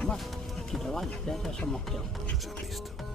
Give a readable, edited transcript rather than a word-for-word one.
nada más. Aquí treball, ja som molt teu. Josep Listo.